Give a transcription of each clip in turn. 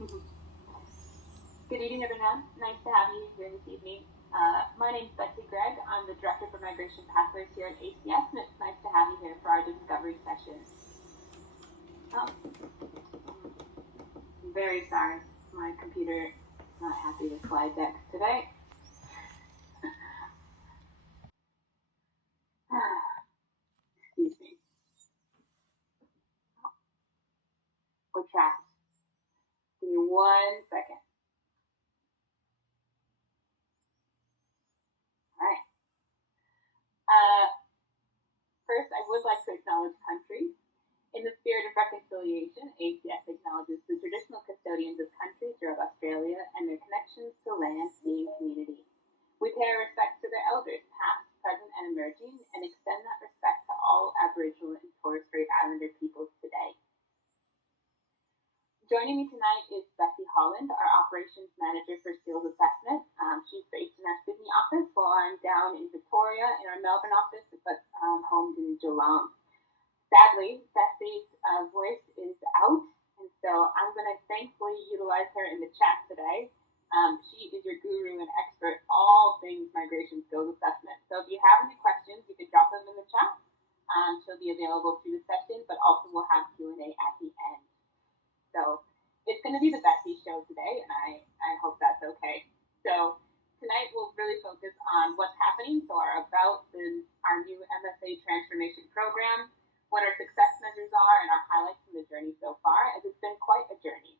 Good evening, everyone. Nice to have you here this evening. My name is Betsy Gregg. I'm the Director for Migration Pathways here at ACS, and it's nice to have you here for our discovery session. Oh, I'm very sorry. My computer is not happy with slide decks today. Excuse me. We're trapped. Give me 1 second. All right. First, I would like to acknowledge country. In the spirit of reconciliation, ACS acknowledges the traditional custodians of country throughout Australia and their connections to land, sea, and community. We pay our respects to their elders, past, present, and emerging, and extend that respect to all Aboriginal and Torres Strait Islander peoples today. Joining me tonight is Becky Holland, our Operations Manager for Skills Assessment. She's based in our Sydney office, while I'm down in Victoria in our Melbourne office, but homed in Geelong. Sadly, Becky's voice is out, and so I'm going to thankfully utilize her in the chat today. She is your guru and expert all things migration skills assessment. So if you have any questions, you can drop them in the chat. She'll be available through the session, but also we'll have Q&A at the end. So it's going to be the Becky show today, and I hope that's okay. So tonight we'll really focus on what's happening, so about our new MSA transformation program, what our success measures are, and our highlights from the journey so far, as it's been quite a journey.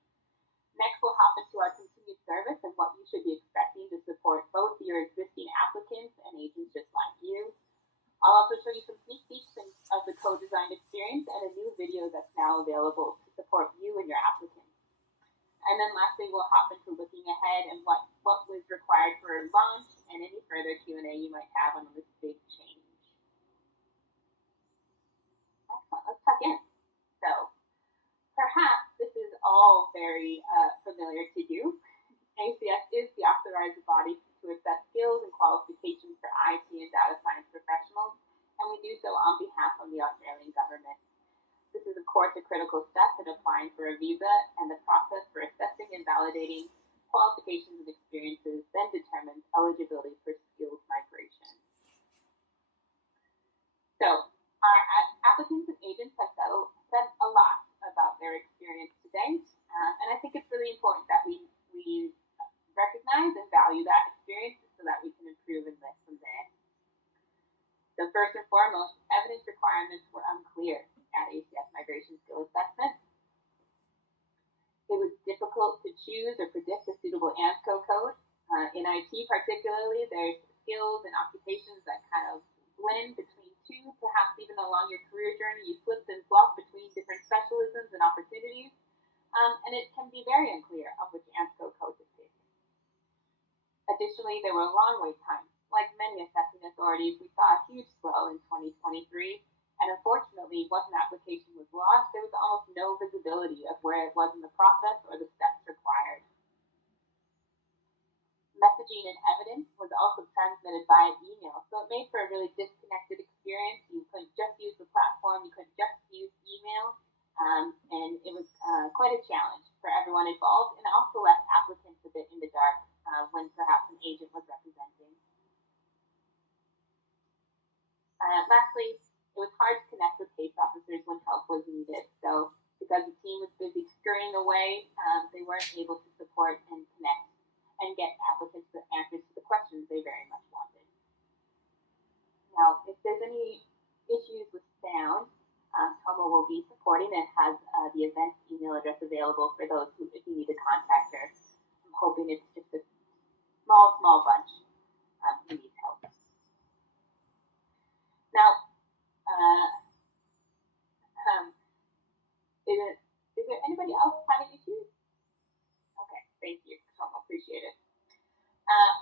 Next, we'll hop into our continued service and what you should be expecting to support both your existing applicants and agents just like you. I'll also show you some sneak peeks of the co-designed experience and a new video that's now available to support you and your applicants. And then lastly, we'll hop into looking ahead and what was required for launch and any further Q&A you might have on this big change. Excellent, let's tuck in. So perhaps this is all very familiar to you. ACS is the authorized body to assess skills and qualifications for IT and data science professionals, and we do so on behalf of the Australian government. This is, of course, a critical step in applying for a visa, and the process for assessing and validating qualifications and experiences then determines eligibility for skills migration. So our applicants and agents have said a lot about their experience to date, and I think it's really important that we recognize and value that experience so that we can improve and live from there. So first and foremost, evidence requirements were unclear at ACS Migration Skill Assessment. It was difficult to choose or predict a suitable ANSCO code. In IT particularly, there's skills and occupations that kind of blend between two, perhaps even along your career journey, you flip and flop between different specialisms and opportunities, and it can be very unclear of which ANSCO code to pick. Additionally, there were long wait times. Like many assessing authorities, we saw a huge swell in 2023, and unfortunately, once an application was lodged, there was almost no visibility of where it was in the process or the steps required. Messaging and evidence was also transmitted via email, so it made for a really disconnected experience. You couldn't just use the platform, you couldn't just use email, and it was quite a challenge for everyone involved, and also left applicants a bit in the dark when perhaps an agent was representing. Lastly, it was hard to connect with case officers when help was needed. So because the team was busy scurrying away, they weren't able to support and connect and get applicants the answers to the questions they very much wanted. Now, if there's any issues with sound, Tomo will be supporting and has the event email address available for those who, if you need to contact her. I'm hoping it's just a small bunch who needs help. Now, is there anybody else having issues? Okay, thank you, Tom, appreciate it.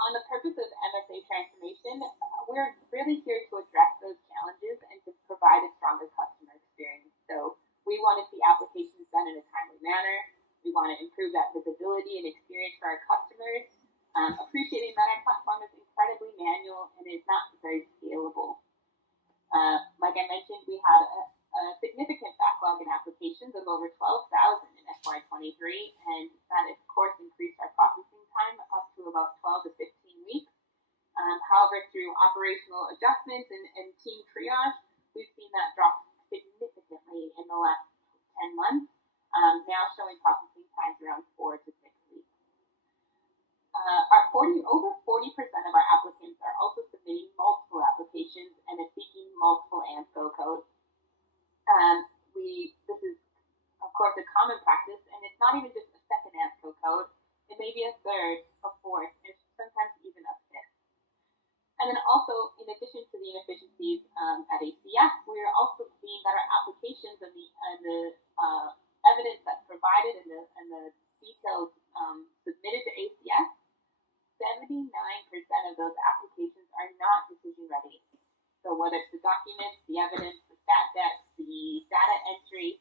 On the purpose of MSA transformation, we're really here to address those challenges and to provide a stronger customer experience. So we want to see applications done in a timely manner. We want to improve that visibility and experience for our customers, appreciating that our platform is incredibly manual and is not very scalable. Like I mentioned, we had a significant backlog in applications of over 12,000 in FY23, and that, of course, increased our processing time up to about 12 to 15 weeks. However, through operational adjustments and team triage, we've seen that drop significantly in the last 10 months, now showing processing times around 4 to 6 weeks. Over 40% of our applicants are also submitting multiple applications and are seeking multiple ANSCO codes. This is, of course, a common practice, and it's not even just a second ANSCO code. It may be a third, a fourth, and sometimes even a fifth. And then also, in addition to the inefficiencies at ACS, we're also seeing that our applications and the evidence that's provided and the details submitted to ACS, 79% of those applications are not decision ready. So whether it's the documents, the evidence, the stat decks, the data entry,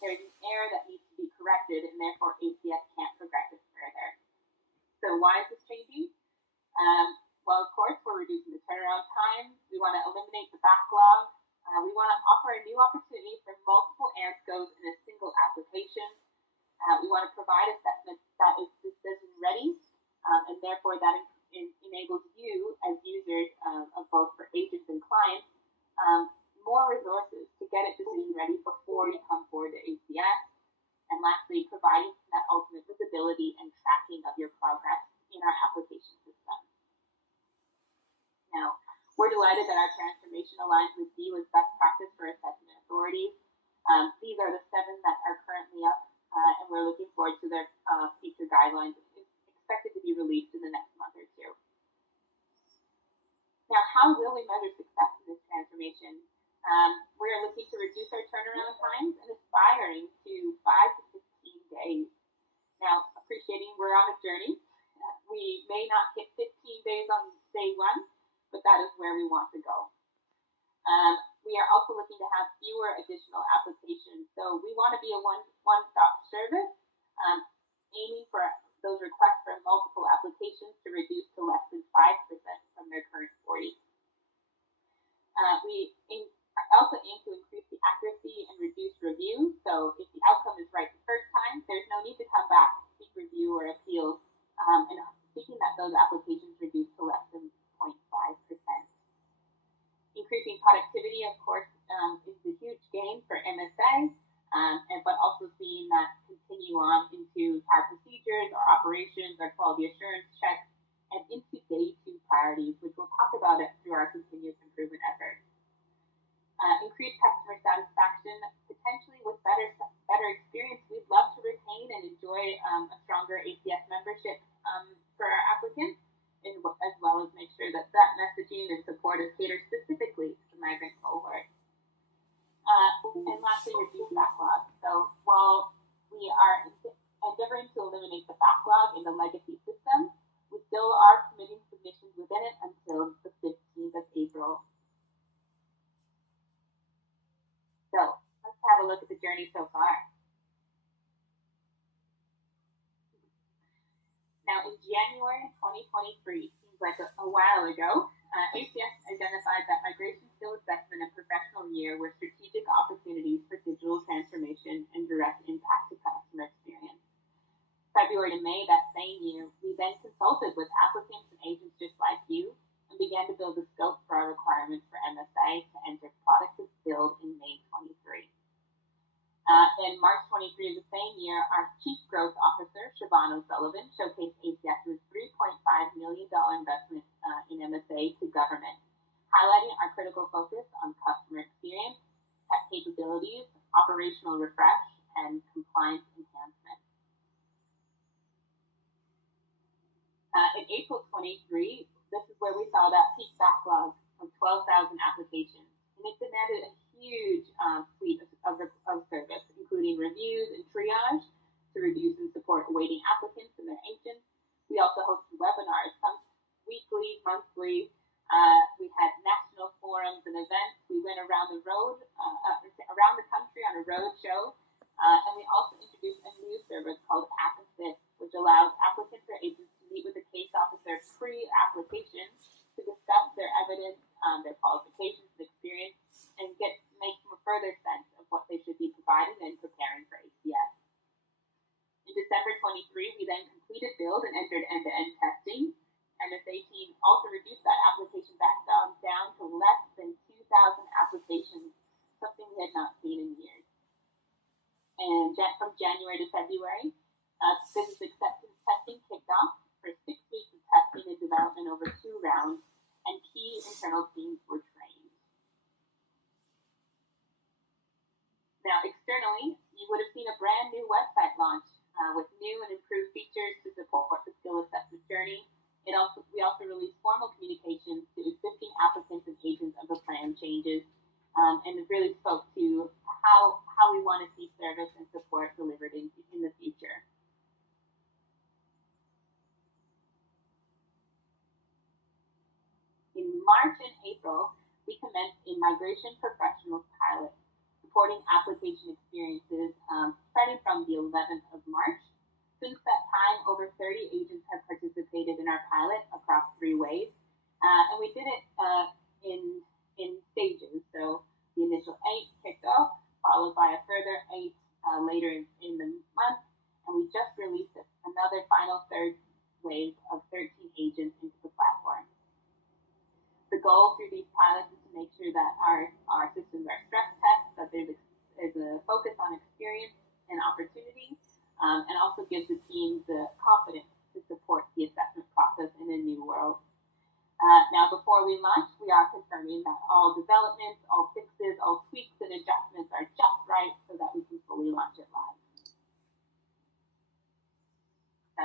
there's an error that needs to be corrected, and therefore ACS can't progress it further. So why is this changing? Well, of course, we're reducing the turnaround time. We want to eliminate the backlog. We want to offer a new opportunity for multiple ANSCOs in a single application. We want to provide assessments that is decision ready, and therefore that enables you as users of both for agents and clients more resources to get it decision ready before you come forward to ACS. And lastly, providing that ultimate visibility and tracking of your progress in our application system. Now, we're delighted that our transformation aligns with DOE's best practice for assessment authorities. These are the 7 that are currently up, and we're looking forward to their future guidelines, expected to be released in the next month or two. Now, how will we measure success in this transformation? We are looking to reduce our turnaround times and aspiring to 5 to 15 days. Now, appreciating we're on a journey, we may not hit 15 days on day 1, but that is where we want to go. We are also looking to have fewer additional applications. So we want to be a one-stop service, aiming for those requests for multiple applications to reduce to less than 5% from their current 40. We also aim to increase the accuracy and reduce review. So if the outcome is right the first time, there's no need to come back, seek review or appeal, and seeking that those applications reduce to less than 0.5%. Increasing productivity, of course, is a huge gain for MSA, but also seeing that continue on into our procedures, our operations, our quality assurance checks, and into day 2 priorities, which we'll talk about it through our continuous improvement efforts. Increased customer satisfaction, potentially with better experience. We'd love to retain and enjoy a stronger ACS membership for our applicants, as well as make sure that messaging and support is catered specifically to the migrant cohort. And lastly, reduce backlog. So while we are endeavoring to eliminate the backlog in the legacy system, we still are submitting submissions within it until the 15th of April. So let's have a look at the journey so far. Now, in January 2023, seems like a while ago, ACS identified that migration skill assessment and professional year were strategic opportunities for digital transformation and direct impact to customer experience. February to May that same year, we then consulted with applicants and agents just like you and began to build the scope for our requirements for MSA to enter product as build in May 23. In March 23 of the same year, our Chief Growth Officer, Siobhan O'Sullivan, showcased ACS's $3.5 million investment in MSA to government, highlighting our critical focus on customer experience, tech capabilities, operational refresh, and compliance enhancement. In April 23, this is where we saw that peak backlog of 12,000 applications, and it demanded a huge suite of service, including reviews and triage to reviews and support awaiting applicants and their agents. We also hosted webinars, some weekly, monthly. We had national forums and events. We went around the road, around the country on a road show, and we also introduced a new service called ACS, which allows applicants or agents to meet with a case officer pre-application to discuss their evidence, their qualifications and experience, and make further December 23, we then completed build and entered end-to-end testing. MSA team also reduced that application backlog down to less than 2,000 applications, something we had not seen in years. And from January to February, business acceptance testing kicked off for 6 weeks of testing and development over 2 rounds, and key internal teams were trained. Now, externally, you would have seen a brand new website launch with new and improved features to support the skill assessment journey. We also released formal communications to existing applicants and agents of the plan changes, and it really spoke to how we want to see service and support delivered in the future. In March and April, we commenced a migration professionals pilot supporting application experiences starting from the 11th of March. Since that time, over 30 agents have participated in our pilot across 3 waves, and we did it in stages. So the initial 8 kicked off, followed by a further 8 later in the month, and we just released another final third wave of 13 agents into the platform. The goal through these pilots is to make sure that our systems are stress tested, that there's a focus on experience and opportunity, and also gives the team the confidence to support the assessment process in a new world. Now, before we launch, we are confirming that all developments, all fixes, all tweaks and adjustments are just right so that we can fully launch it live. So,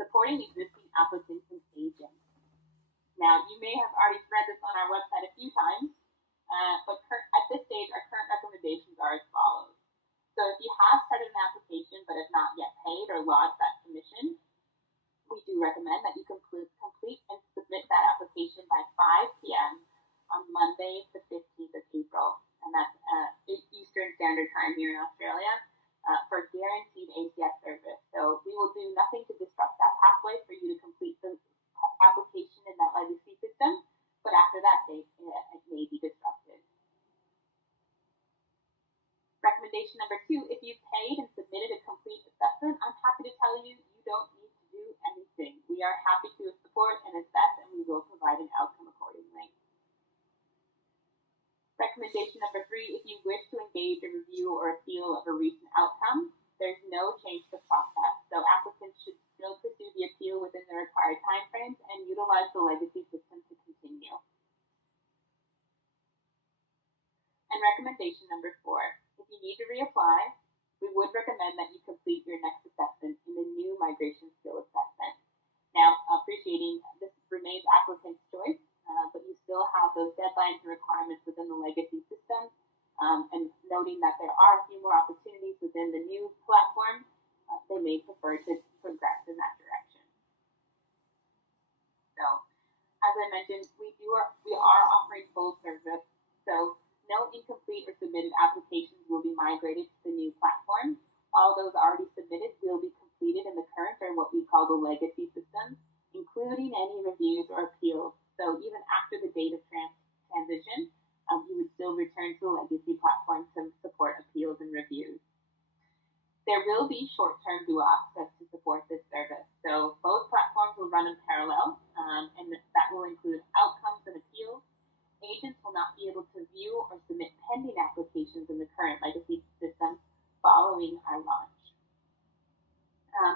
supporting existing applicants and agents. Now, you may have already read this on our website a few times, but at this stage, our current recommendations are as follows. So if you have started an application but have not yet paid or lodged that submission, we do recommend that you complete and submit that application by 5 p.m. on Monday, the 15th of April, and that's Eastern Standard Time here in Australia, for guaranteed ACS service. So we will do nothing to disrupt that pathway for you to complete the application in that legacy system, but after that date, it may be disrupted. Recommendation number 2, if you've paid and submitted a complete assessment, I'm happy to tell you you don't need to do anything. We are happy to support and assess, and we will provide an outcome accordingly. Recommendation number 3, if you wish to engage a review or appeal of a recent outcome, there's no change to the process, so applicants should still pursue the appeal within the required timeframes and utilize the legacy system to continue. And recommendation number 4, if you need to reapply, we would recommend that you complete your next assessment in the new migration skill assessment. Now, appreciating this remains applicant's choice, but you still have those deadlines and requirements within the legacy system, and noting that there are a few more opportunities within the new platform, they may prefer to progress in that direction. So, as I mentioned, we are offering full service, so no incomplete or submitted applications will be migrated to the new platform. All those already submitted will be completed in the current, or what we call the legacy system, including any reviews or appeals. So even after the date of transition, you would still return to the legacy platform to support appeals and reviews. There will be short-term dual access to support this service. So both platforms will run in parallel, and that will include outcomes and appeals. Agents will not be able to view or submit pending applications in the current legacy system following our launch.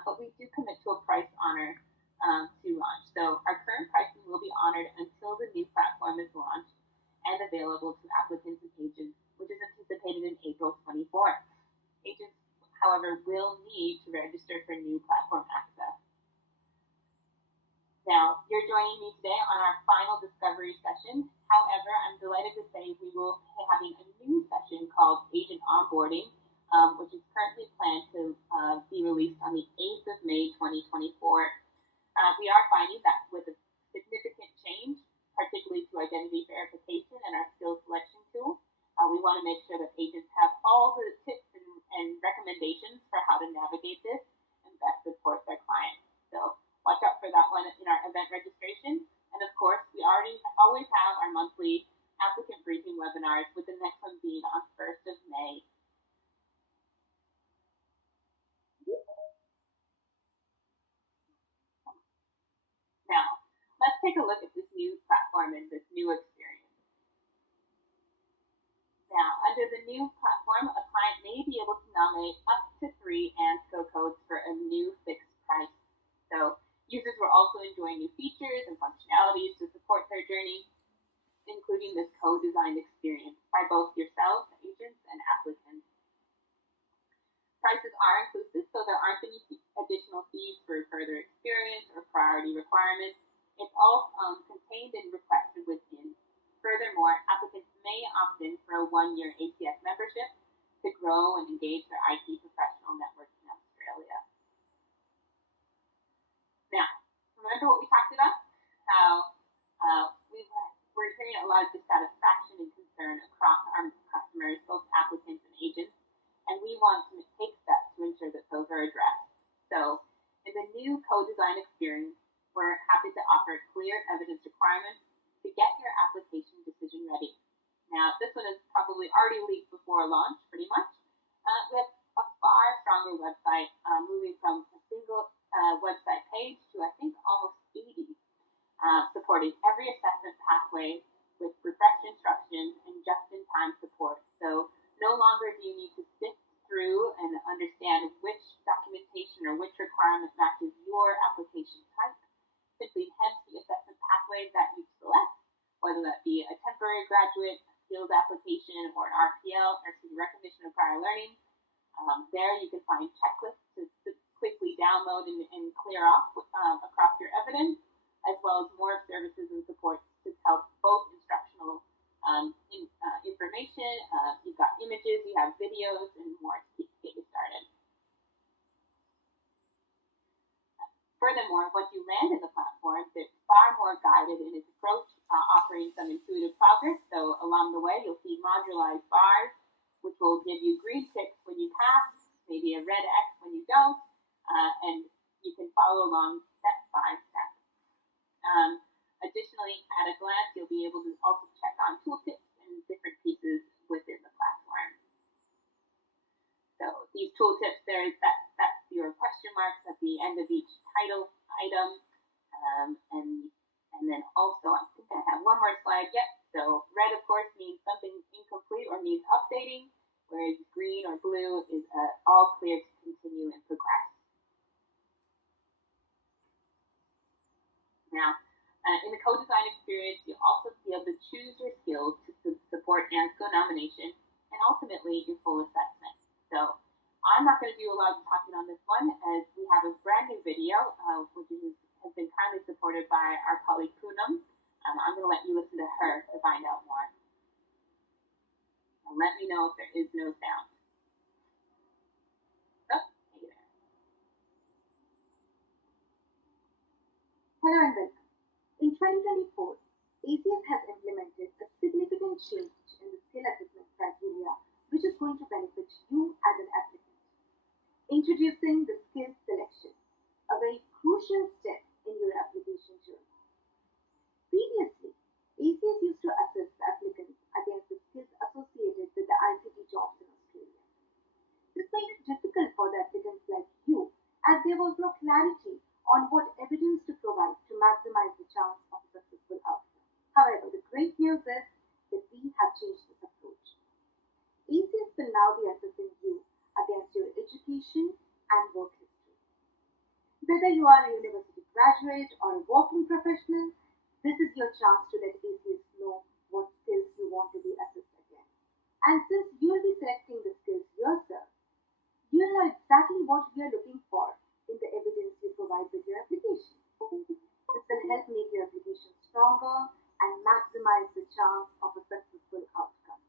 But we do commit to a price honor to launch. So our current pricing will be honored until the new platform is launched and available to applicants and agents, which is anticipated in April 24. Agents, however, will need to register for new platform access. Now, you're joining me today on our final discovery session. However, I'm delighted to say we will be having a new session called Agent Onboarding, which is currently planned to be released on the 8th of May 2024. We are finding that with a significant change, particularly to identity verification and our skills selection tool, we want to make sure that agents have all the tips and recommendations for how to navigate this and best support their clients. So watch out for that one in our event registration. And of course, we always have our monthly applicant briefing webinars, with the next one being on 1st of May. determine this new experience. Now, under the new platform, a client may be able to nominate up to 3 ANSCO codes for a new fixed price. So users will also enjoy new features and functionalities to support their journey, including this co-designed experience by both yourselves, agents, and applicants. Prices are inclusive, so there aren't any additional fees for further experience or priority requirements. It's all contained and requested within. Furthermore, applicants may opt in for a 1-year ACS membership to grow and engage their IT professional network in Australia. Now, remember what we talked about? How we're hearing a lot of dissatisfaction and concern across our customers, both applicants and agents, and we want to take steps to ensure that those are addressed. So, in the new co-design experience, we're happy to offer clear evidence requirements to get your application decision ready. Now, this one is probably already leaked before launch, pretty much. We have a far stronger website, moving from a single website page to, I think, almost 80, supporting every assessment pathway with refreshed instructions and just-in-time support. So no longer do you need to sift through and understand which documentation or which requirement matches your application type. Simply head to the assessment pathway that you select, whether that be a temporary graduate, a skills application, or an RPL, or recognition of prior learning. There you can find checklists to quickly download and clear off across your evidence, as well as more services and support to help both instructional information. You've got images, you have videos, and more to get you started. Furthermore, once you land in the platform, it's far more guided in its approach, offering some intuitive progress. So along the way, you'll see modularized bars, which will give you green ticks when you pass, maybe a red X when you don't, and you can follow along step by step. Additionally, at a glance, you'll be able to also check on tooltips and different pieces within the platform. So these tooltips, that's your question marks at the end of each title item, and then also I think I have one more slide. Yep. So red, of course, means something incomplete or needs updating, whereas green or blue is all clear to continue and progress. Now, in the co-design experience, you'll also be able to choose your skills to support ANSCO nomination and ultimately your full assessment. So I'm not going to do a lot of talking on this one, as we have a brand new video, which has been kindly supported by our colleague Poonam. I'm going to let you listen to her to find out more. And let me know if there is no sound. Oh, hey there. Hello and welcome. In 2024, ACS has implemented a significant change in the skill assessment criteria, which is going to benefit you as an applicant. Introducing the skills selection, a very crucial step in your application journey. Previously, ACS used to assess the applicants against the skills associated with the ICT jobs in Australia. This made it difficult for the applicants like you, as there was no clarity on what evidence to provide to maximize the chance of a successful outcome. However, the great news is that we have changed this approach. ACS will now be assessing you against your education and work history. Whether you are a university graduate or a working professional, this is your chance to let ACS know what skills you want to be assessed against. And since you'll be selecting the skills yourself, you'll know exactly what we are looking for in the evidence you provide with your application. This will help make your application stronger and maximize the chance of a successful outcome.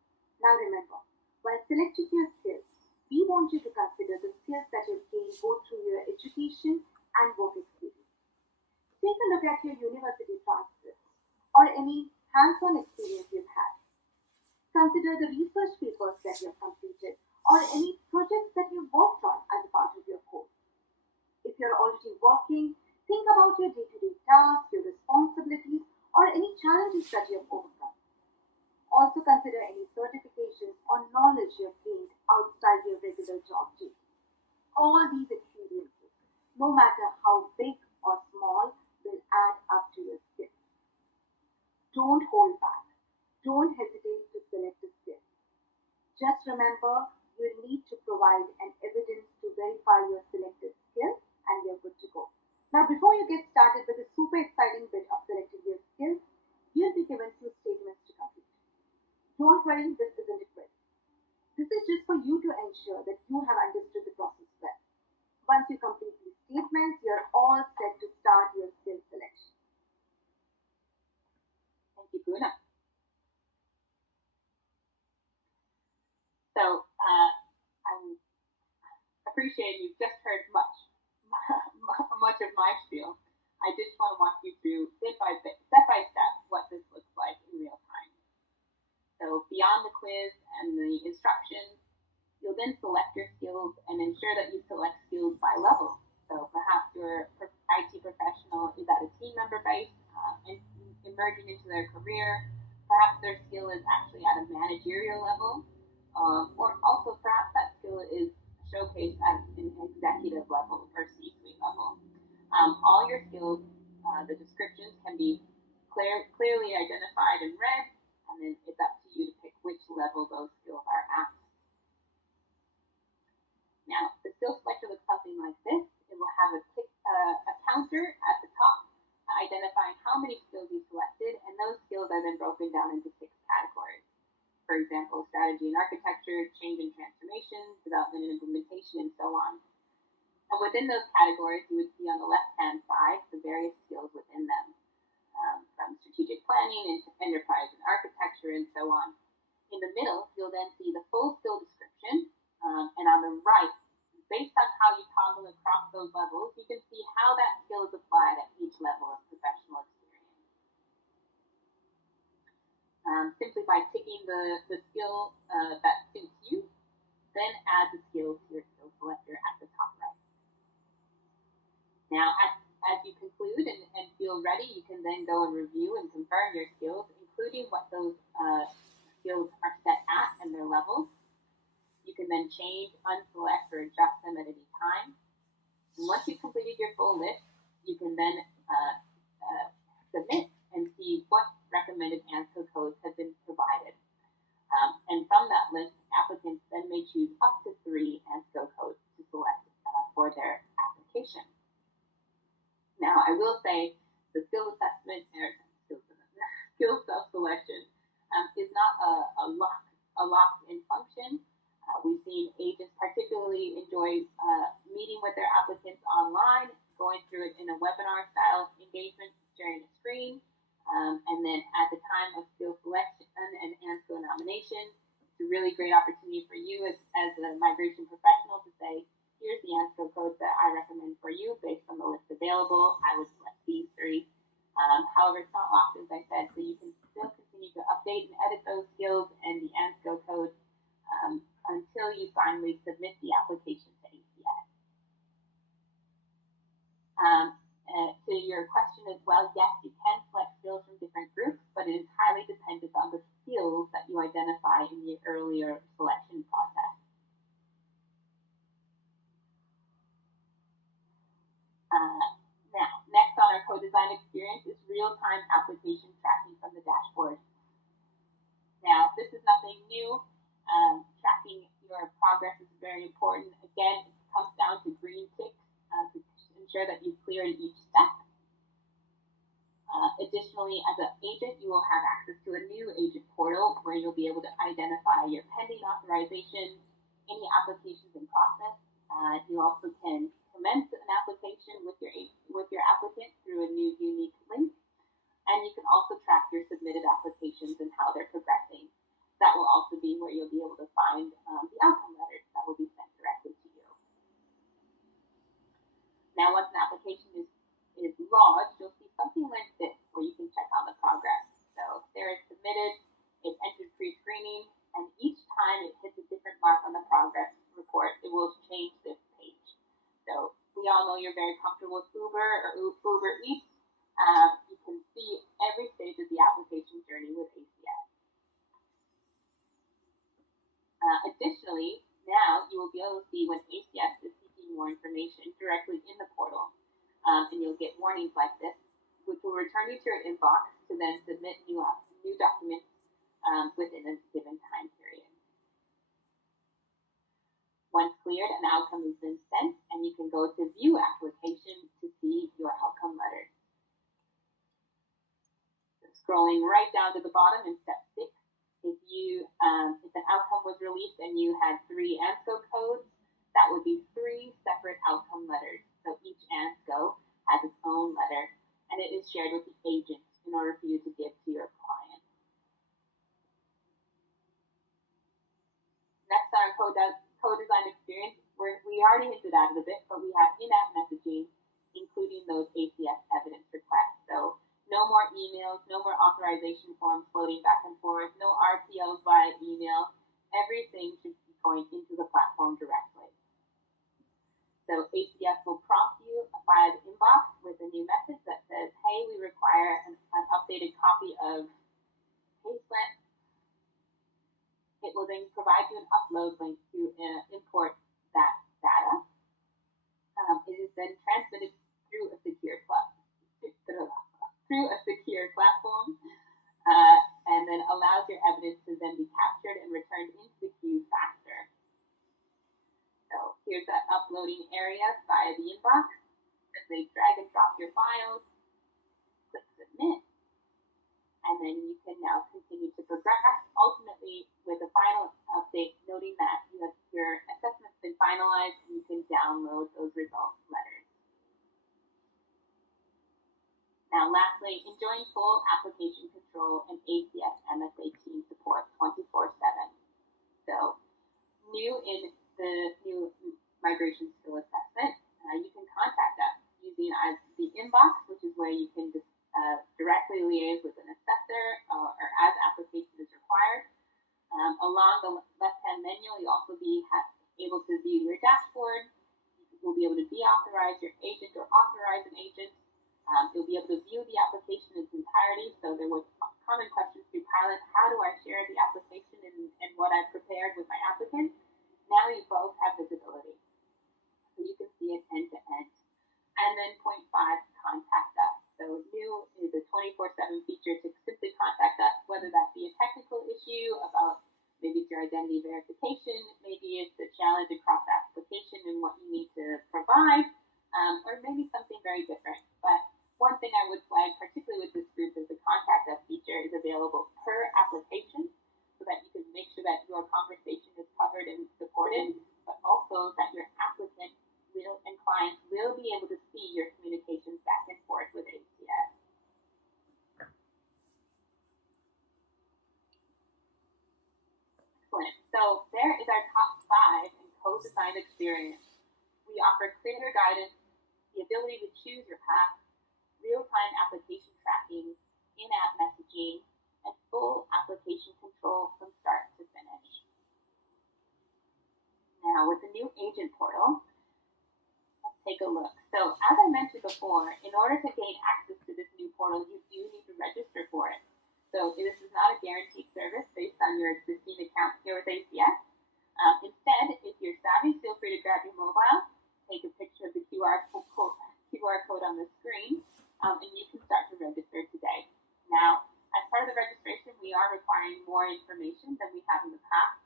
Now remember, while selecting your skills, we want you to consider the skills that you've gained both through your education and work experience. Take a look at your university transcripts or any hands-on experience you've had. Consider the research papers that you've completed or any projects that you've worked on as a part of your course. If you're already working, think about your day-to-day tasks, your responsibilities, or any challenges that you have overcome. Also consider any certifications or knowledge you have gained outside your regular job duties. All these experiences, no matter how big or small, will add up to your skills. Don't hold back. Don't hesitate to select a skill. Just remember, you need to provide an evidence to verify your selected skill and you're good to go. Now, before you get started with the super exciting bit of selecting your skills, you'll be given two statements to complete. Don't worry, this isn't a quiz. This is just for you to ensure that you have understood the process well. Once you complete these statements, you're all set to start your skill selection. Thank you, Poonam. So I appreciate you've just heard much of my spiel. I just want to walk you through step by step what this looks like in real time. So beyond the quiz and the instructions, you'll then select your skills and ensure that you select skills by level. So perhaps your IT professional is at a team member base and emerging into their career. Perhaps their skill is actually at a managerial level, or also perhaps that skill is showcased at an executive level or C-suite level. All your skills, the descriptions can be clearly identified in red, and then it's up to you to pick which level those skills are at. Now, the skill selector looks something like this. It will have a counter at the top identifying how many skills you selected, and those skills are then broken down into 6 categories. For example, strategy and architecture, change and transformation, development and implementation, and so on. And within those categories, you would see on the left-hand side the various skills within them, from strategic planning into enterprise and architecture, and so on. In the middle, you'll then see the full skill description, and on the right, based on how you toggle across those levels, you can see how that skill is applied at each level of professional experience. Simply by ticking the skill that suits you, then add the skill to your skill selector at the top right. Now, as you conclude and feel ready, you can then go and review and confirm your skills, including what those skills are set at and their levels. You can then change, unselect, or adjust them at any time. And once you've completed your full list, you can then submit and see what recommended ANSCO codes have been provided. And from that list, applicants then may choose up to 3 ANSCO codes to select for their application. Now, I will say the skill assessment or skill self-selection is not a locked-in function. We've seen agents particularly enjoy meeting with their applicants online, going through it in a webinar-style engagement, sharing a screen, and then at the time of skill selection and ANSCO nomination, it's a really great opportunity for you as a migration professional to say, here's the ANSCO codes that I recommend for you based on the list available. I would select these 3. However, it's not locked, as I said, so you can still continue to update and edit those skills and the ANSCO codes until you finally submit the application to ACS. To your question as well, yes, you can select skills from different groups, but it is highly dependent on the skills that you identify in the earlier selection process. Now, next on our co-design experience is real-time application tracking from the dashboard. Now, this is nothing new. Tracking your progress is very important. Again, it comes down to green ticks to ensure that you've cleared each step. Additionally, as an agent, you will have access to a new agent portal where you'll be able to identify your pending authorization, any applications in process. You also can commence an application with your applicant through a new unique link, and you can also track your submitted applications and how they're progressing. That will also be where you'll be able to find the outcome letters that will be sent directly to you. Now, once an application is lodged, you'll see something like this where you can check on the progress. So there it's submitted, it's entered pre-screening, and each time it hits a different mark on the progress report, it will change this page. So we all know you're very comfortable with Uber or Uber Eats. You can see every stage of the application journey with ACS. Additionally, now you will be able to see when ACS is seeking more information directly in the portal, and you'll get warnings like this. which will return you to your inbox to then submit new documents within a given time period. Once cleared, an outcome has been sent, and you can go to View Application to see your outcome letters. So scrolling right down to the bottom in step 6, if an outcome was released and you had 3 ANSCO codes, that would be 3 separate outcome letters. So each ANSCO has its own letter, and it is shared with the agent in order for you to give to your client. Next on our co-design experience, we already hinted at it a bit, but we have in-app messaging, including those ACS evidence requests. So no more emails, no more authorization forms floating back and forth, no RTOs via email. Everything should be going into the platform directly. So ACS will prompt you via the inbox with a new message that says, hey, we require an updated copy of payslip. It will then provide you an upload link to import that data. It is then transmitted through a secure platform, and then allows your evidence to then be captured and returned into the queue faster. So here's that uploading area via the inbox. Simply drag and drop your files, click submit, and then you can now continue to progress, ultimately with a final update noting that your assessment's been finalized and you can download those results letters. Now lastly, enjoying full application control and ACS MSA team support 24/7. So new in the new migration skill assessment, you can contact us using the inbox, which is where you can directly liaise with an assessor or as application is required. Along the left-hand menu, you'll also be able to view your dashboard. You'll be able to deauthorize your agent or authorize an agent. You'll be able to view the application in its entirety. So there was common questions through Pilot: how do I share the application and what I've prepared with my applicant? Now you both have visibility. So you can see it end to end. And then point 5, contact us. So new is a 24/7 feature to simply contact us, whether that be a technical issue about maybe it's your identity verification, maybe it's a challenge across the application and what you need to provide, or maybe something very different. But one thing I would flag, particularly with this group, is the contact us feature is available per application so that you can make sure that your conversation is covered and supported, but also that your applicant and clients will be able to see your communications back and forth with ACS. Excellent. So there is our top 5 in co-design experience. We offer clear guidance, the ability to choose your path, real-time application tracking, in-app messaging, and full application control from start to finish. Now, with the new agent portal, take a look. So as I mentioned before, in order to gain access to this new portal, you do need to register for it. So this is not a guaranteed service based on your existing account here with ACS. Instead, if you're savvy, feel free to grab your mobile, take a picture of the QR code on the screen, and you can start to register today. Now, as part of the registration, we are requiring more information than we have in the past,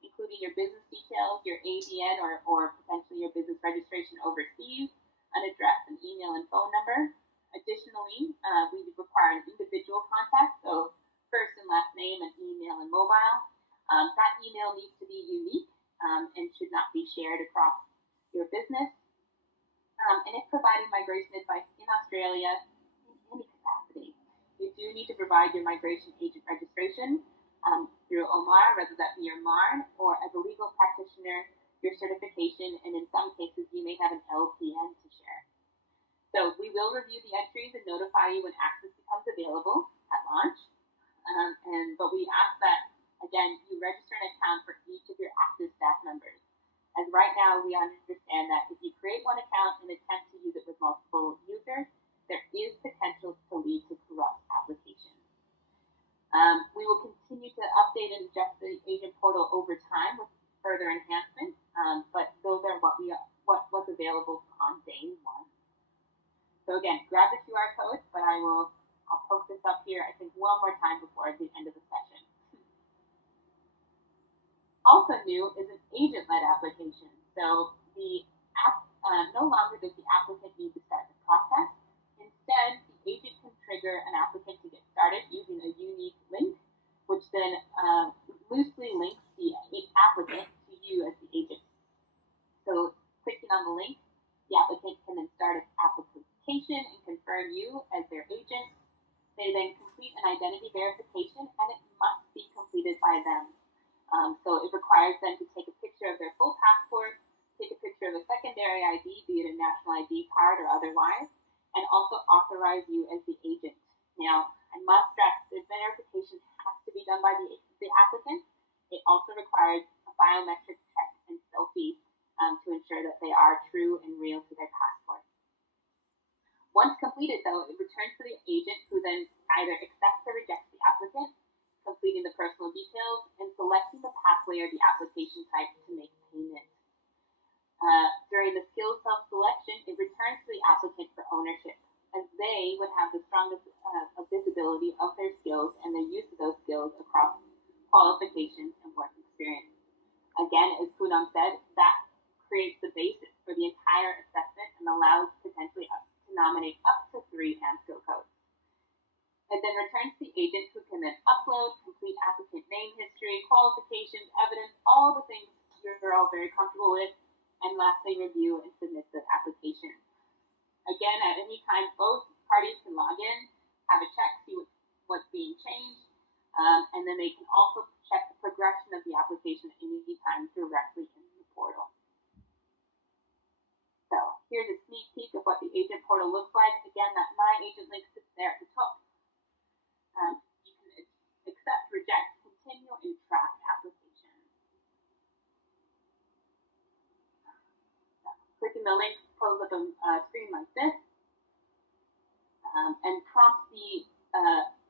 including your business details, your ADN or potentially your business registration overseas, an address, an email, and phone number. Additionally, we require an individual contact, so first and last name, and email and mobile. That email needs to be unique and should not be shared across your business. And if providing migration advice in Australia in any capacity, you do need to provide your migration agent registration through OMAR, whether that be your MARN, or as a legal practitioner, your certification, and in some cases, you may have an LPN to share. So we will review the entries and notify you when access becomes available at launch. But we ask that, again, you register an account for each of your active staff members. As right now, we understand that if you create one account and attempt to use it with multiple users, there is potential to lead to corrupt applications. We will continue to update and adjust the agent portal over time with further enhancements, but those are what's available on day 1. So again, grab the QR code, but I'll post this up here, I think, one more time before the end of the session. Also new is an agent-led application. So the app, no longer does the applicant need to start the process. Instead, the agent can trigger an applicant to get started using a unique link, which then loosely links the applicant to you as the agent. So clicking on the link, the applicant can then start an application and confirm you as their agent. They then complete an identity verification, and it must be completed by them. So it requires them to take a picture of their full passport, take a picture of a secondary ID, be it a national ID card or otherwise, and also authorize you as the agent. Now, I must stress this verification has to be done by the applicant. It also requires a biometric check and selfie to ensure that they are true and real to their passport. Once completed, though, it returns to the agent, who then either accepts or rejects the applicant, completing the personal details, and selecting the pathway or the application type to make payment. During the skills self-selection, it returns to the applicant for ownership, as they would have the strongest visibility of their skills and the use of those skills across qualifications and work experience. Again, as Poonam said, that creates the basis for the entire assessment and allows potentially to nominate up to 3 ANSCO codes. It then returns to the agent, who can then upload, complete applicant name history, qualifications, evidence, all the things you're all very comfortable with, and lastly, review and submit the application. Again, at any time, both parties can log in, have a check, see what's being changed, and then they can also check the progression of the application at any time directly in the portal. So here's a sneak peek of what the agent portal looks like. Again, that My Agent link sits there at the top. You can accept, reject, continue, and track applications. Clicking the link pulls up a screen like this and prompts the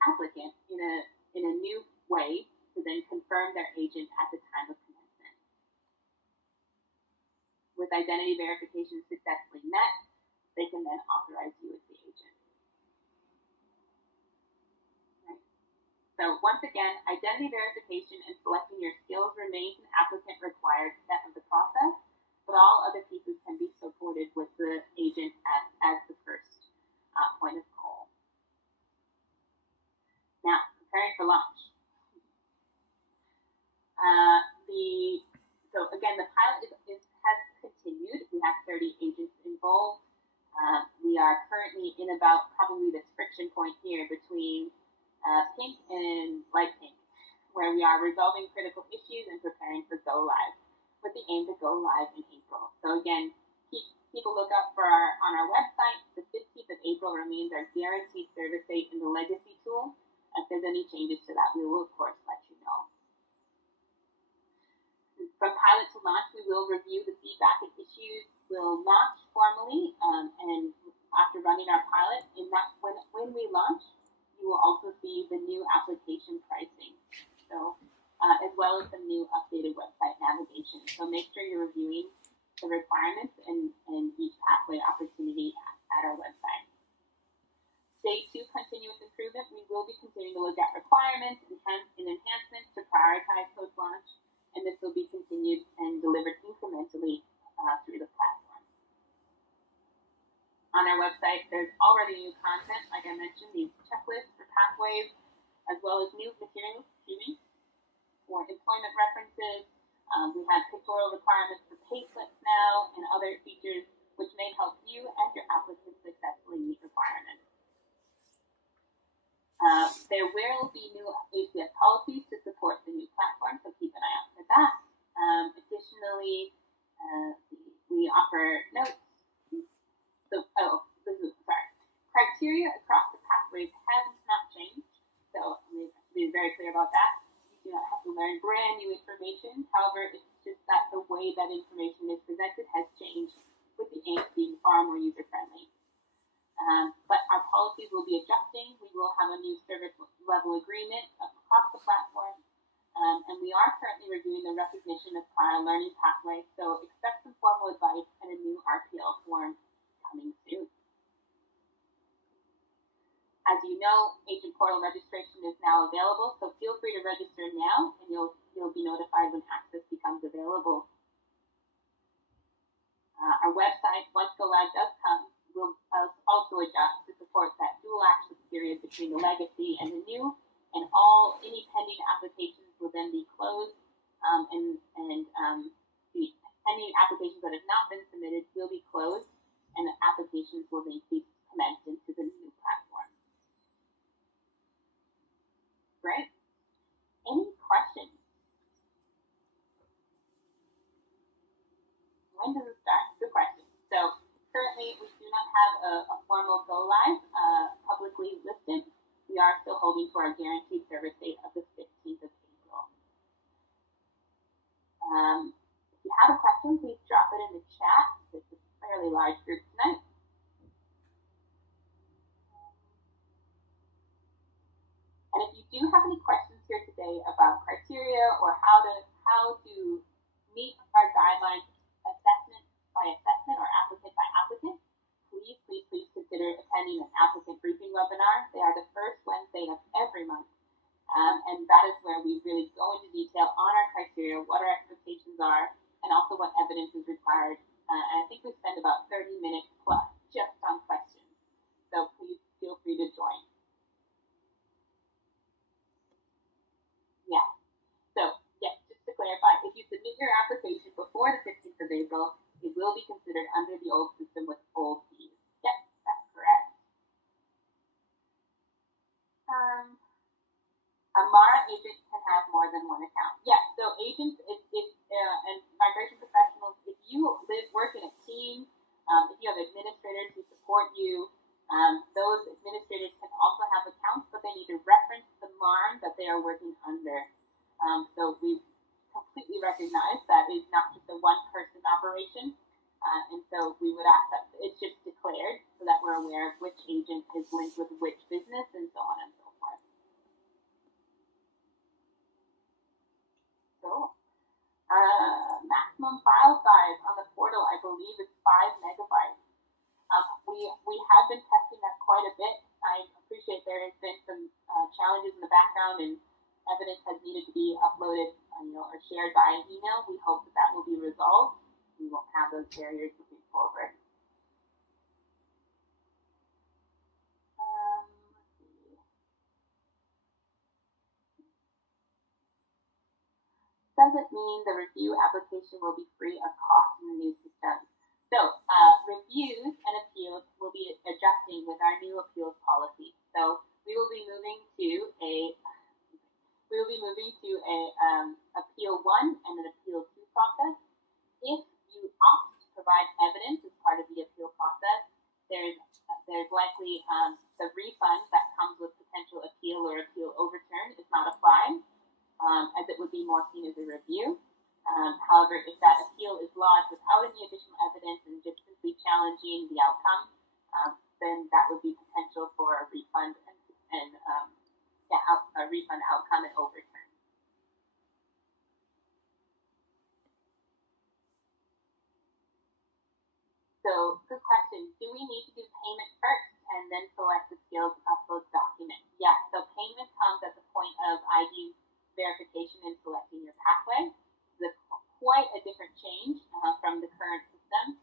applicant in a new way to then confirm their agent at the time of commencement. With identity verification successfully met, they can then authorize you as the agent. So once again, identity verification and selecting your skills remains an applicant required step of the process, but all other pieces can be supported with the agent as the first point of call. Now, preparing for launch. So again, the pilot has continued. We have 30 agents involved. We are currently in about probably this friction point here between pink and light pink, where we are resolving critical issues and preparing for go live, with the aim to go live in April. So again, keep a lookout for on our website. The 15th of April remains our guaranteed service date in the legacy tool. If there's any changes to that, we will of course let you know. From pilot to launch, we will review the feedback and issues. We'll launch formally, and after running our pilot, when we launch, you will also see the new application pricing, so as well as the new updated website navigation. So make sure you're reviewing the requirements and each pathway opportunity at our website. Day 2, continuous improvement. We will be continuing to look at requirements and enhancements to prioritize post-launch, and this will be continued and delivered incrementally through the platform. On our website, there's already new content, like I mentioned, these checklists for pathways, as well as new materials, for employment references. We have pictorial requirements for payslips now and other features which may help you and your applicants successfully meet requirements. There will be new ACS policies to support the new platform, so keep an eye out for that. Additionally, we offer notes. Criteria across the pathways have not changed, so I'm going to be very clear about that. You do not have to learn brand new information. However, it's just that the way that information is presented has changed, with the aim being far more user-friendly. But our policies will be adjusting. We will have a new service level agreement across the platform, and we are currently reviewing the recognition of prior learning pathways, so expect some formal advice and a new RPL form coming soon. As you know, agent portal registration is now available, so feel free to register now, and you'll be notified when access becomes available. Our website, once Go Live does come, will also adjust to support that dual access period between the legacy and the new, and any pending applications will then be closed, and the pending applications that have not been submitted will be closed, and the applications will then be commenced into the new platform. Great. Any questions? When does it start? Good question. So currently we do not have a formal go live publicly listed. We are still holding for our guaranteed service date of the 15th of April. If you have a question, please drop it in the chat. It's a fairly large group tonight. And if you do have any questions here today about criteria or how to meet our guidelines assessment by assessment or applicant by applicant, please consider attending an applicant briefing webinar. They are the first Wednesday of every month. And that is where we really go into detail on our criteria, what our expectations are, and also what evidence is required. And I think we spend about 30 minutes plus just on questions. So please feel free to join. Yeah. So, yes, just to clarify, if you submit your application before the 15th of April, it will be considered under the old system with old fees. Yes, that's correct. A MARA agent can have more than one account. Yes, so agents and migration professionals, if you work in a team, if you have administrators who support you, those administrators can also have accounts, but they need to reference the MARN that they are working under. So we completely recognize that is not just a one-person operation, and so we would ask that it's just declared so that we're aware of which agent is linked with which business and so on and so forth. So, maximum file size on the portal, I believe, is 5 megabytes. We have been testing that quite a bit. I appreciate there has been some challenges in the background, and evidence has needed to be uploaded, or shared by email. We hope that will be resolved. We won't have those barriers moving forward. Does it mean the review application will be free of cost in the new system? So reviews and appeals will be adjusting with our new appeals policy. So we will be moving to a appeal 1 and an appeal 2 process. If you opt to provide evidence as part of the appeal process, there's likely the refund that comes with potential appeal or appeal overturn is not applied, as it would be more seen as a review. However, if that appeal is lodged without any additional evidence and just simply challenging the outcome, then that would be potential for a refund a refund outcome and overturn. So, good question. Do we need to do payment first and then select the skills upload document? Yes. So payment comes at the point of ID verification and selecting your pathway. It's quite a different change from the current system.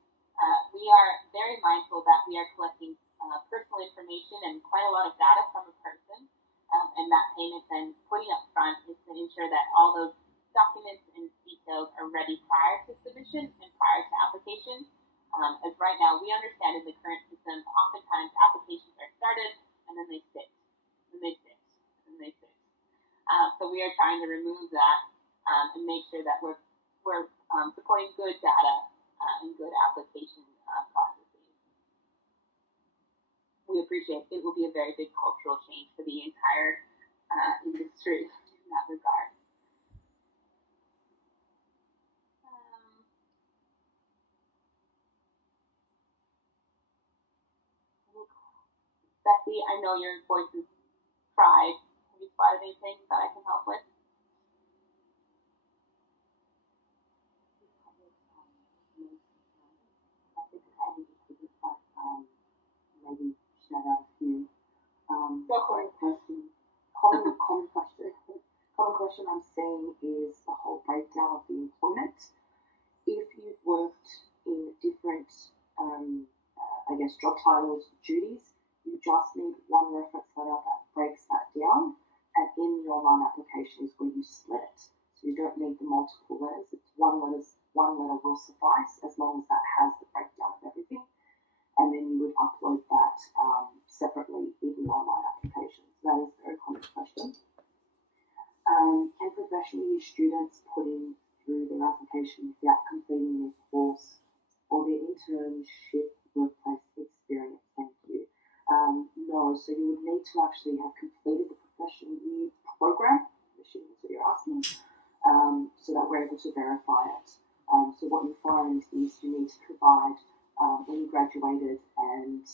We are very mindful that we are collecting personal information and quite a lot of data from a person, and that payment then putting up front is to ensure that all those documents and details are ready prior to submission and prior to application. As right now, we understand in the current system, oftentimes applications are started and then they sit, and they sit, and they sit. So we are trying to remove that and make sure that we're supporting good data and good application processes. We appreciate it will be a very big cultural change for the entire industry in that regard. Becky, I know your voice is fried. Have you spotted anything that I can help with? Maybe shout out a few. Go for it. Common question. Common question I'm seeing is the whole breakdown of the employment. If you've worked in different, job titles, duties, you just need one reference letter that breaks that down, and in the online application is where you split it. So you don't need the multiple letters. It's one letter will suffice as long as that has the breakdown of everything, and then you would upload that separately in the online application. So that is a very common question. Can professional year students put in through their application without completing their course or their internship workplace experience? Thank you. No, so you would need to actually have completed the professional year program, assuming that's what you're asking, so that we're able to verify it. So what you find is you need to provide when you graduated and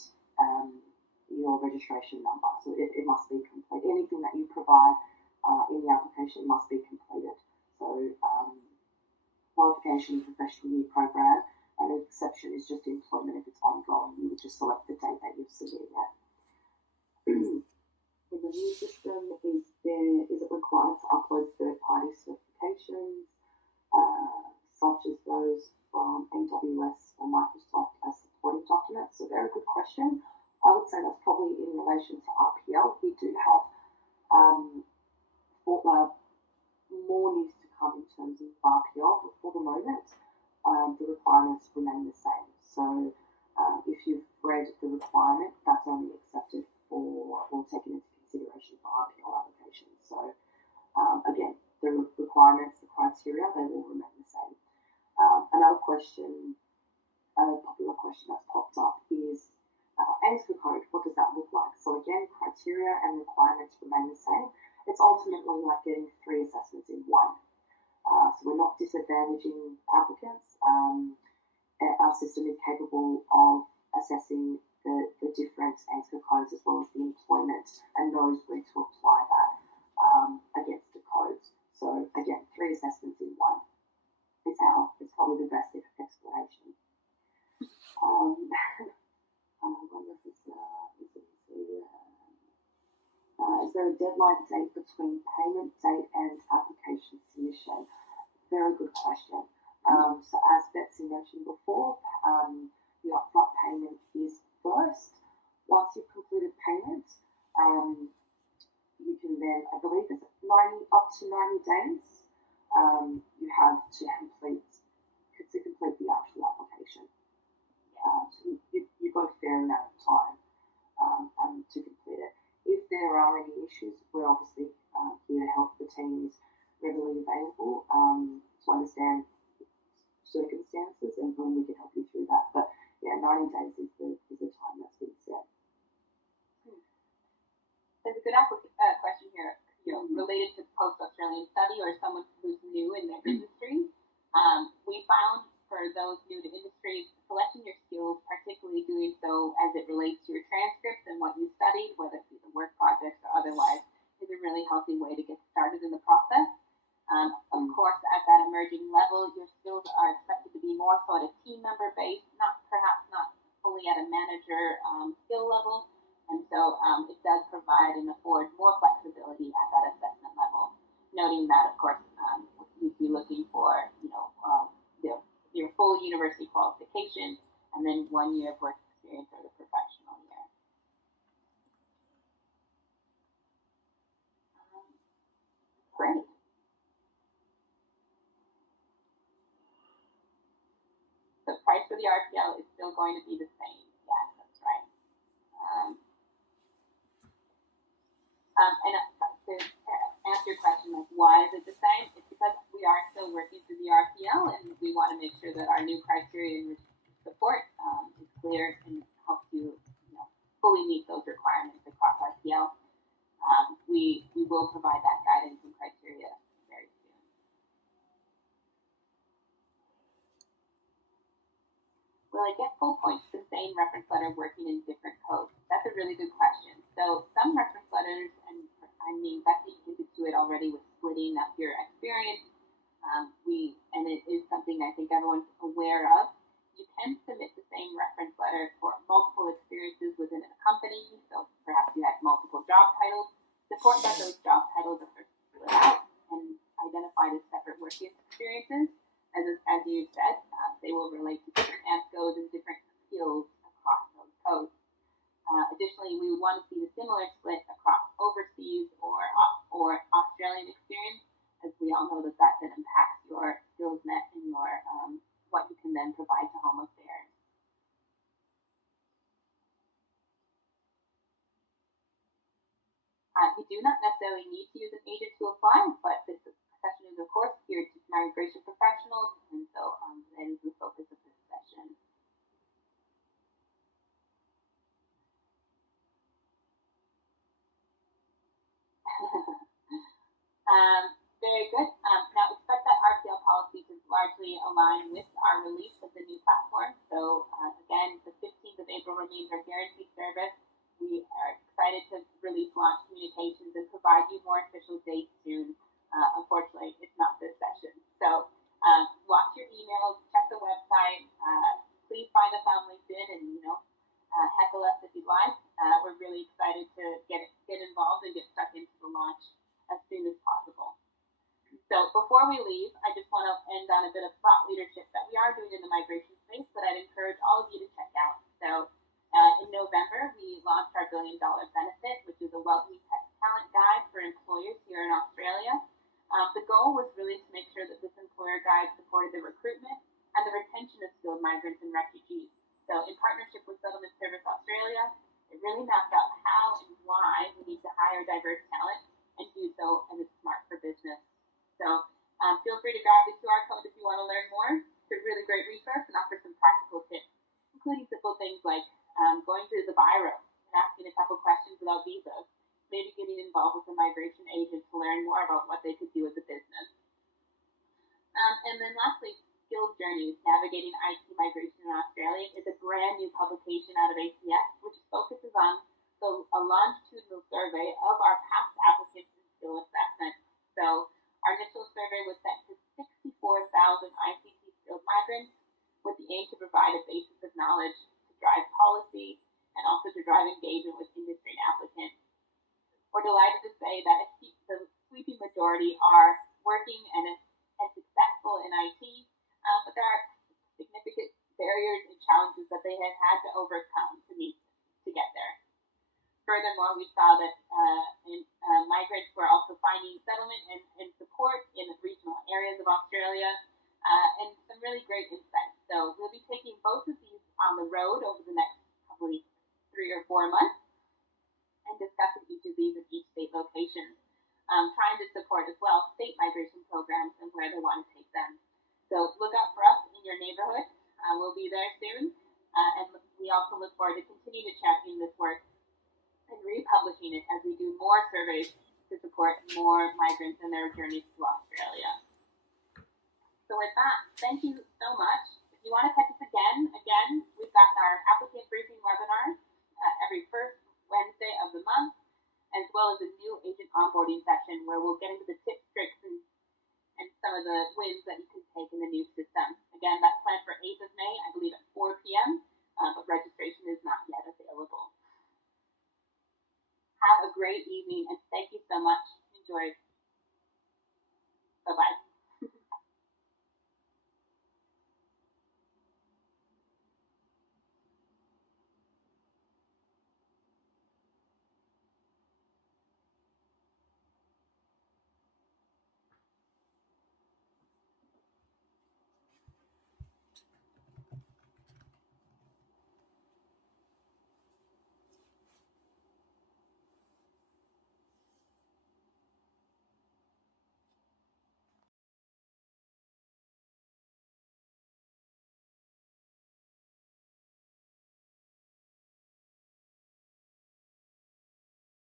your registration number. So it must be complete. Anything that you provide in the application must be completed. So qualification, professional year program, and an exception is just employment if it's ongoing. You would just select the date that you're submitting it. In the new system, is it required to upload third-party certifications, such as those from AWS or Microsoft as supporting documents? So very good question. I would say that's probably in relation to RPL. We do have more news to come in terms of RPL, but for the moment, the requirements remain the same. So if you've read the requirement, that's only accepted for or taken into consideration for RPL applications. So again, the requirements, the criteria, they will remain the same. Another question, a popular question that's popped up is ANSCO code. What does that look like? So again, criteria and requirements remain the same. It's ultimately like getting 3 assessments in one. So we're not disadvantaging applicants. Our system is capable of assessing the different ANSCO codes as well as the employment and knows where to apply that against the codes. So again, 3 assessments in one is probably the best explanation. Is there a deadline date between payment date and application submission? Very good question. So as Betsy mentioned before, the upfront payment is first. Once you've completed payment, you can then, I believe it's up to 90 days, you have to complete the actual application. So you've got a fair amount of time to complete it. If there are any issues, we're obviously here to help. The team is readily available to understand circumstances, and then we can help you through that. But yeah, 90 days is the time that's been set. There's a good question here, related to post-Australian study or someone who's new in their industry. We found for those new to industry, selecting your skills, particularly doing so as it relates to your transcripts and what you studied, whether it be the work projects or otherwise, is a really healthy way to get started in the process. Of course, at that emerging level, your skills are expected to be more so at a team member based, perhaps not fully at a manager skill level. And so it does provide and afford more flexibility at that assessment level, noting that, of course, you'd be looking for, your full university qualification and then 1 year of work experience or the professional year. Great. The price for the RPL is still going to be the same. Yes, that's right. And to answer your question, like why is it the same? It's because we are still working through the RPL, and we want to make sure that our new criteria and support is clear and helps you, fully meet those requirements across RPL. We will provide that guidance and criteria very soon. Will I get full points for the same reference letter working in different codes? That's a really good question. So some reference letters, and Becky hinted to it already with splitting up your experience. And it is something I think everyone's aware of. You can submit the same reference letter for multiple experiences within a company. So perhaps you had multiple job titles, support that those job titles are split out and identified as separate work experiences. As you said, they will relate to different ANSCOs and different skills across those codes. Additionally, we would want to see a similar split across overseas or Australian experience, as we all know that then impacts your skills net and your what you can then provide to home affairs. You do not necessarily need to use an agent to apply, but this session is, of course, geared to migration professionals, and so that is the focus of this session. Very good. Now, expect that RTL policy to largely align with our release of the new platform. So, again, the 15th of April remains our guaranteed service. We are excited to release launch communications and provide you more official dates soon. Unfortunately, it's not this session. So, watch your emails, check the website. Please find us on LinkedIn and, heckle us if you'd like. We're really excited to get involved and get stuck into the launch as soon as possible. So before we leave, I just want to end on a bit of thought leadership that we are doing in the migration space that I'd encourage all of you to check out. So in November, we launched our $1 billion benefit, which is a welcoming talent guide for employers here in Australia. The goal was really to make sure that this employer guide supported the recruitment and the retention of skilled migrants and refugees. So in partnership with Settlement Service Australia, it really mapped out how and why we need to hire diverse talent and do so as it's smart for business. So feel free to grab the QR code if you want to learn more. It's a really great resource and offers some practical tips, including simple things like going through the biro and asking a couple questions about visas, maybe getting involved with a migration agent to learn more about what they could do as a business. And then lastly, Skills Journeys, Navigating IT Migration in Australia is a brand new publication out of ACS, which focuses on a longitudinal survey of our past applicants and skill assessment. So our initial survey was sent to 64,000 ICT skilled migrants with the aim to provide a basis of knowledge to drive policy and also to drive engagement with industry applicants. We're delighted to say that the sweeping majority are working and successful in IT, but there are significant barriers and challenges that they have had to overcome to get there. Furthermore, we saw that migrants were also finding settlement and support in the regional areas of Australia, and some really great insights. So we'll be taking both of these on the road over the next probably 3 or 4 months and discussing each of these at each state location, trying to support as well state migration programs and where they want to take them. So look out for us in your neighborhood. We'll be there soon, and we also look forward to continuing to champion this work and republishing it as we do more surveys to support more migrants in their journeys to Australia. So with that, thank you so much. If you want to catch us again, we've got our applicant briefing webinars every first Wednesday of the month, as well as a new agent onboarding session where we'll get into the tips, tricks, and some of the wins that you can take in the new system. Again, that's planned for 8th of May, I believe at 4 p.m., but registration is not yet available. Have a great evening, and thank you so much. Enjoy.